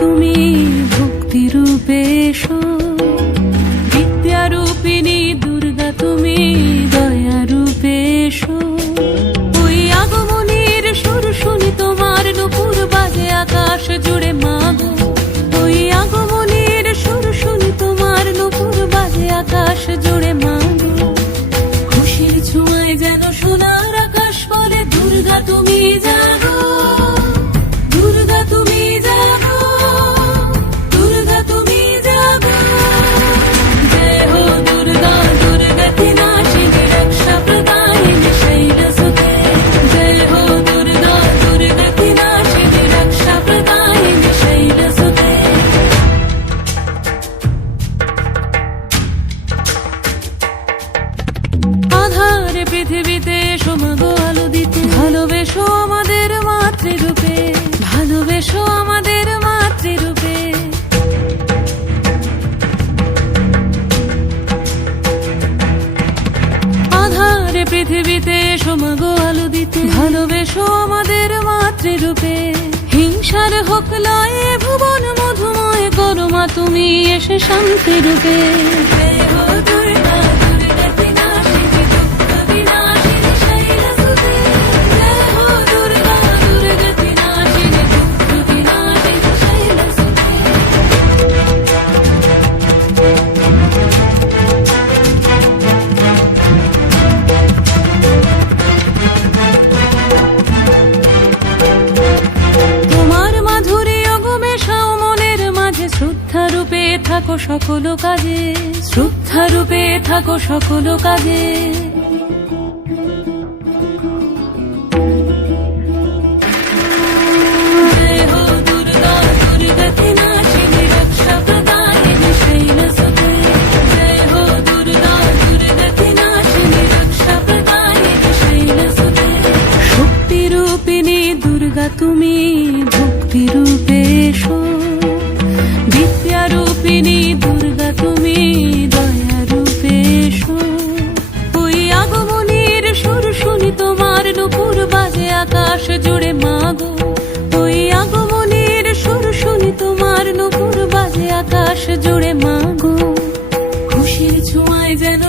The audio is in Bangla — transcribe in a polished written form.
তুমি ভক্তি রূপে এসো, বিদ্যা রূপিণী দুর্গা তুমি দয়া রূপে এসো। ওই আগমনীর সুর শুনি তোমার নুপুর বাজে আকাশ জুড়ে মাগো, ওই আগমনীর সুর শুনি তোমার নুপুর বাজে আকাশ জুড়ে মাগো। খুশির ছোঁয়ায় যেন সোনার আকাশ বলে দুর্গা তুমি জাগো, দুর্গা তুমি জাগো, দুর্গা তুমি জাগো। জয় হো দুর্গা দুর্গতি নাশিনী রক্ষা প্রদায়িনী শৈলসুতে, জয় হো দুর্গা দুর্গতি নাশিনী রক্ষা প্রদায়িনী শৈলসুতে। আধার পৃথিবীতে এসো মাগো আলো দিতে, ভালোবেসো আমাদের মাতৃরূপে, ভালোবেসো আমাদের মাতৃরূপে। আধার পৃথিবীতে এসো মাগো আলো দিতে, ভালোবেসো আমাদের মাতৃরূপে। হিংসার হোক লয়ে ভুবন মধুময় করো মা তুমি এসে শান্তি রূপে। জয় হো দুর্গা দুর্গতি নাশিনী দুঃখ বিনাশিনী শৈলসুতে, জয় হো দুর্গা দুর্গতি নাশিনী দুঃখ বিনাশিনী শৈলসুতে। তোমার মাধুরী অগমেশাও মনের মাঝে, শ্রদ্ধা রূপে থাকো সকল কাজে, শ্রদ্ধা রূপে থাকো সকল কাজে। জয় হো দুর্গা দুর্গতি নাশিনী রক্ষা প্রদায়িনী শৈলসুতে, জয় হো দুর্গা দুর্গতি নাশিনী রক্ষা প্রদায়িনী শৈলসুতে। শক্তি রূপিণী দুর্গা তুমি ভক্তি রূপে এসো, বিদ্যা রূপিণী দুর্গা তুমি দয়া রূপে এসো। ওই আগমনীর সুর শুনি তোমার নুপুর বাজে আকাশ জুড়ে মাগো, ওই আগমনীর সুর শুনি তোমার নুপুর বাজে আকাশ জুড়ে মাগো। খুশির ছোঁয়ায় যেন